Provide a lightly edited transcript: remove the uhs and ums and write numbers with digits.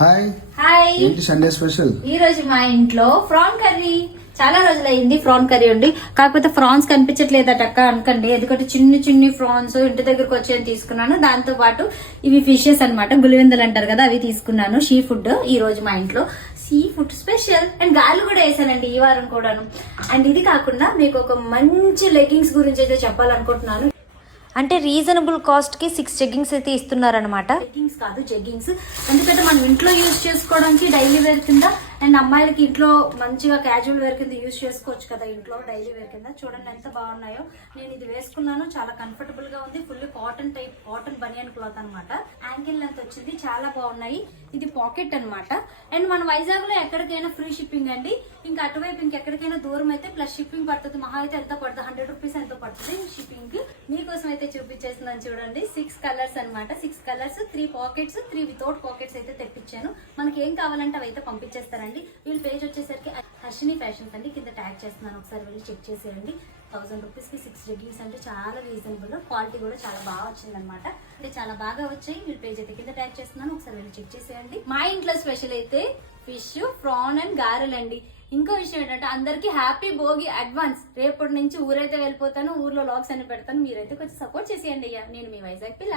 Hi hi. ఏంటి Sunday special? ఈ రోజు మా ఇంట్లో ప్రాన్ కర్రీ. చాలా రోజులైంది ప్రాన్ కర్రీ ఉండి, కాకపోతే ఫ్రాన్స్ కనిపించట్లేదట అక్క అనుకోండి. ఎందుకంటే చిన్ని చిన్ని ఫ్రాన్స్ ఇంటి దగ్గరకు వచ్చి తీసుకున్నాను. దాంతో పాటు ఇవి ఫిషెస్ అన్నమాట, గులివిందలు అంటారు కదా, అవి తీసుకున్నాను. సీ ఫుడ్ ఈ రోజు మా ఇంట్లో సీ ఫుడ్ స్పెషల్. అండ్ గాలి కూడా వేసానండి ఈ వారం కూడాను. అండ్ ఇది కాకుండా మీకు ఒక మంచి లెగ్గింగ్స్ గురించి అయితే చెప్పాలనుకుంటున్నాను. అంటే రీజనబుల్ కాస్ట్ కి 6 జెగ్గింగ్స్ అయితే ఇస్తున్నారనమాట. లెగ్గింగ్స్ కాదు, జెగ్గింగ్స్. ఎందుకంటే మనం ఇంట్లో యూజ్ చేసుకోవడానికి డైలీ వేర్ కింద, అండ్ అమ్మాయిలకి ఇంట్లో మంచిగా క్యాజువల్ వేర్ కింద యూజ్ చేసుకోవచ్చు కదా, ఇంట్లో డైలీ వేర్ కింద. చూడండి ఎంత బాగున్నాయో. నేను ఇది వేసుకున్నాను, చాలా కంఫర్టబుల్ గా ఉంది. ఫుల్ కాటన్ టైప్, కాటన్ బనియన్ క్లాత్ అనమాట. యాంకిల్ లెంత్ వచ్చింది, చాలా బాగున్నాయి. ఇది పాకెట్ అన్నమాట. అండ్ మన వైజాగ్ లో ఎక్కడికైనా ఫ్రీ షిప్పింగ్ అండి. ఇంకా అటువైపు ఇంకెక్కడికైనా దూరం అయితే ప్లస్ షిప్పింగ్ పడుతుంది. మహా అయితే ఎంత పడుతుంది, 100 రూపీస్ ఎంతో పడుతుంది షిప్పింగ్ కి. మీకోసం అయితే చూపించేస్తున్నాను చూడండి. 6 కలర్స్ అనమాట. 6 కలర్స్, 3 పాకెట్స్, 3 వితౌట్ పాకెట్స్ అయితే తెప్పించాను. మనకి ఏం కావాలంటే అవి అయితే పంపించేస్తారండి. వీళ్ళ పేజ్ వచ్చేసరికి హర్షిని ఫ్యాషన్స్ అండి. కింద ట్యాగ్ చేస్తున్నాను, ఒకసారి వెళ్ళి చెక్ చేసేయండి. 1000 రూపీస్ కి 6 జెగ్గింగ్స్ అంటే చాలా రీజనబుల్. క్వాలిటీ కూడా చాలా బాగా వచ్చిందనమాట. అంటే చాలా బాగా వచ్చాయి. వీళ్ళ పేజ్ అయితే కింద ట్యాగ్ చేస్తున్నాను, ఒకసారి వెళ్ళి చెక్ చేసేయండి. మా ఇంట్లో స్పెషల్ అయితే ఫిష్, ప్రాన్ అండ్ గారెలండి. ఇంకో విషయం ఏంటంటే అందరికి హ్యాపీ భోగి అడ్వాన్స్. రేపటి నుంచి ఊరైతే వెళ్ళిపోతాను, ఊర్లో లాగ్స్ అన్ని పెడతాను. మీరైతే కొంచెం సపోర్ట్ చేసేయండి అయ్యా. నేను మీ వైజాగ్ పిల్ల.